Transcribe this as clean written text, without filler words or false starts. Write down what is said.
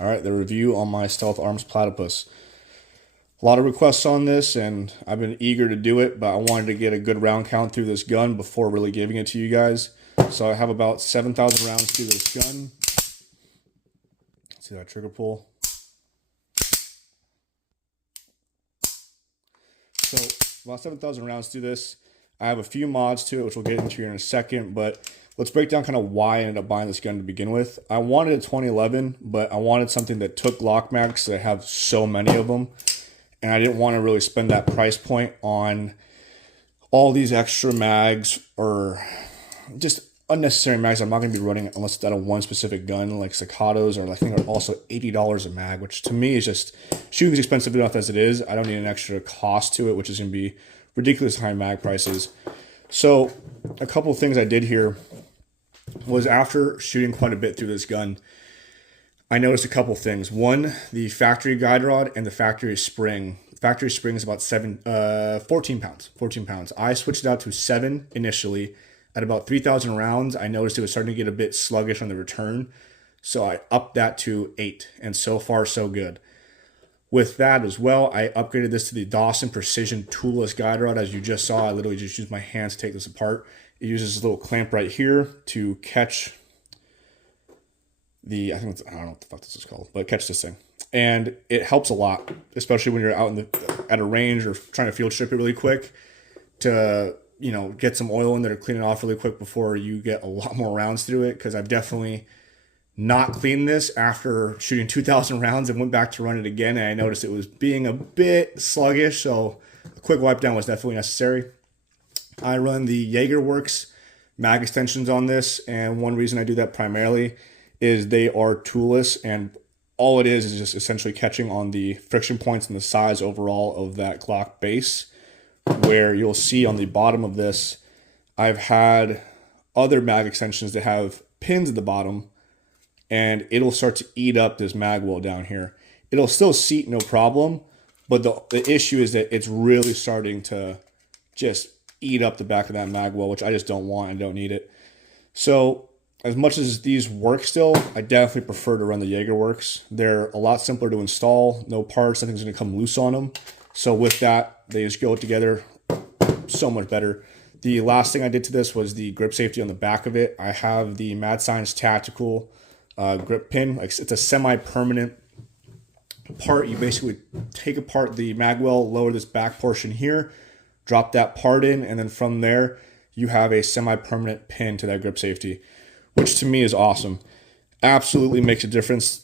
All right, the review on my Stealth Arms Platypus. A lot of requests on this, and I've been eager to do it, but I wanted to get a good round count through this gun before really giving it to you guys. So I have about 7,000 rounds through this gun. See that trigger pull? So about 7,000 rounds through this. I have a few mods to it, which we'll get into here in a second, but let's break down kind of why I ended up buying this gun to begin with. I wanted a 2011, but I wanted something that took Glock mags that have so many of them, and I didn't want to really spend that price point on all these extra mags or just unnecessary mags I'm not going to be running unless it's out of one specific gun, like Staccatos, or I think are also $80 a mag, which to me is just, shooting's expensive enough as it is. I don't need an extra cost to it, which is going to be ridiculous high mag prices. So a couple of things I did here was, after shooting quite a bit through this gun, I noticed a couple things. One, the factory guide rod and the factory spring. The factory spring is about 14 pounds. 14 pounds. I switched it out to 7 initially. At about 3,000 rounds, I noticed it was starting to get a bit sluggish on the return, so I upped that to 8, and so far so good. With that as well, I upgraded this to the Dawson Precision toolless guide rod. As you just saw, I literally just used my hands to take this apart. It uses this little clamp right here to catch the, I don't know what the fuck this is called, but catch this thing. And it helps a lot, especially when you're out in at a range or trying to field strip it really quick to, get some oil in there to clean it off really quick before you get a lot more rounds through it. Because I've definitely not cleaned this after shooting 2,000 rounds and went back to run it again, and I noticed it was being a bit sluggish, so a quick wipe down was definitely necessary. I run the JagerWorks mag extensions on this, and one reason I do that primarily is they are toolless, and all it is just essentially catching on the friction points and the size overall of that Glock base, where you'll see on the bottom of this, I've had other mag extensions that have pins at the bottom, and it'll start to eat up this mag well down here. It'll still seat no problem, but the issue is that it's really starting to just eat up the back of that mag well, which I just don't want and don't need it. So as much as these work still, I definitely prefer to run the JagerWorks. They're a lot simpler to install, no parts, nothing's going to come loose on them. So with that, they just go together so much better. The last thing I did to this was the grip safety on the back of it. I have the Mad Science Tactical grip pin. Like, it's a semi-permanent part. You basically take apart the mag well, lower this back portion here, drop that part in, and then from there you have a semi-permanent pin to that grip safety, which to me is awesome. Absolutely makes a difference